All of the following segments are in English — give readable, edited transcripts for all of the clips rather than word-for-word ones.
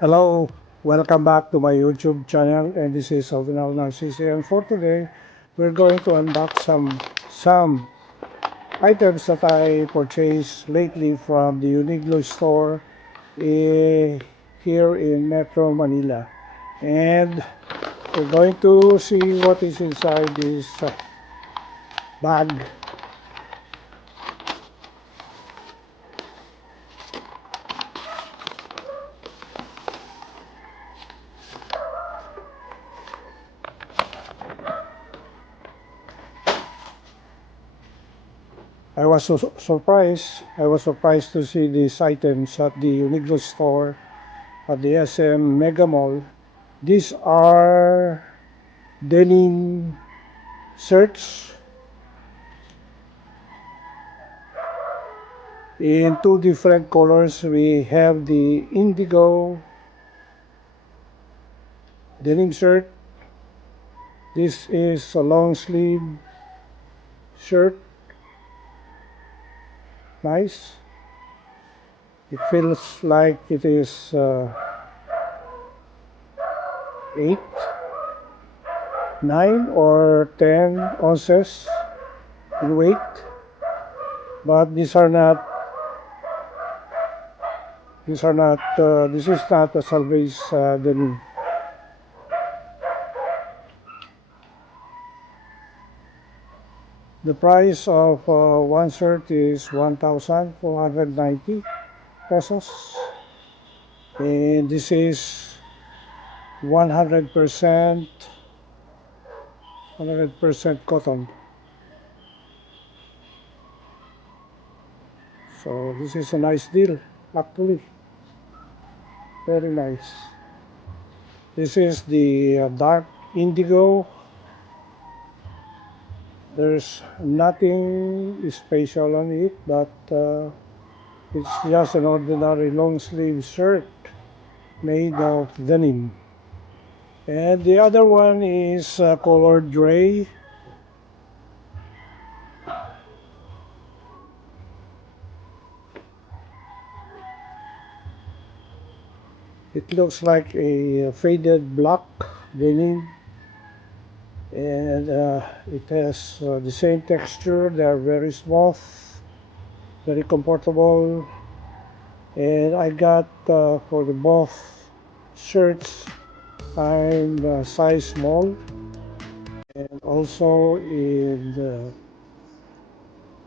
Hello, welcome back to my YouTube channel, and this is Ovinal Narcisse. And for today, we're going to unbox some items that I purchased lately from the Uniqlo store here in Metro Manila. And we're going to see what is inside this bag. I was surprised. I was surprised to see these items at the Uniqlo store at the SM Mega Mall. These are denim shirts in two different colors. We have the indigo denim shirt. This is a long sleeve shirt. Nice. It feels like it is 8, 9 or 10 ounces in weight. But these are not, this is not a salvage denim. The price of one shirt is 1,490 pesos, and this is 100% cotton. So this is a nice deal, actually, very nice. This is the dark indigo. There's nothing special on it, but it's just an ordinary long sleeve shirt made of denim. And the other one is colored gray. It looks like a faded black denim, and it has the same texture. They are very smooth, very comfortable, and I got for the both shirts, I'm size small, and also in the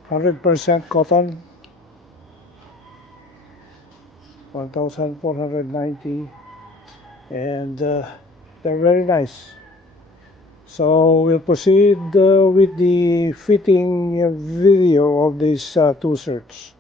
100% cotton, 1,490, and they're very nice. So we'll proceed with the fitting video of these two shirts.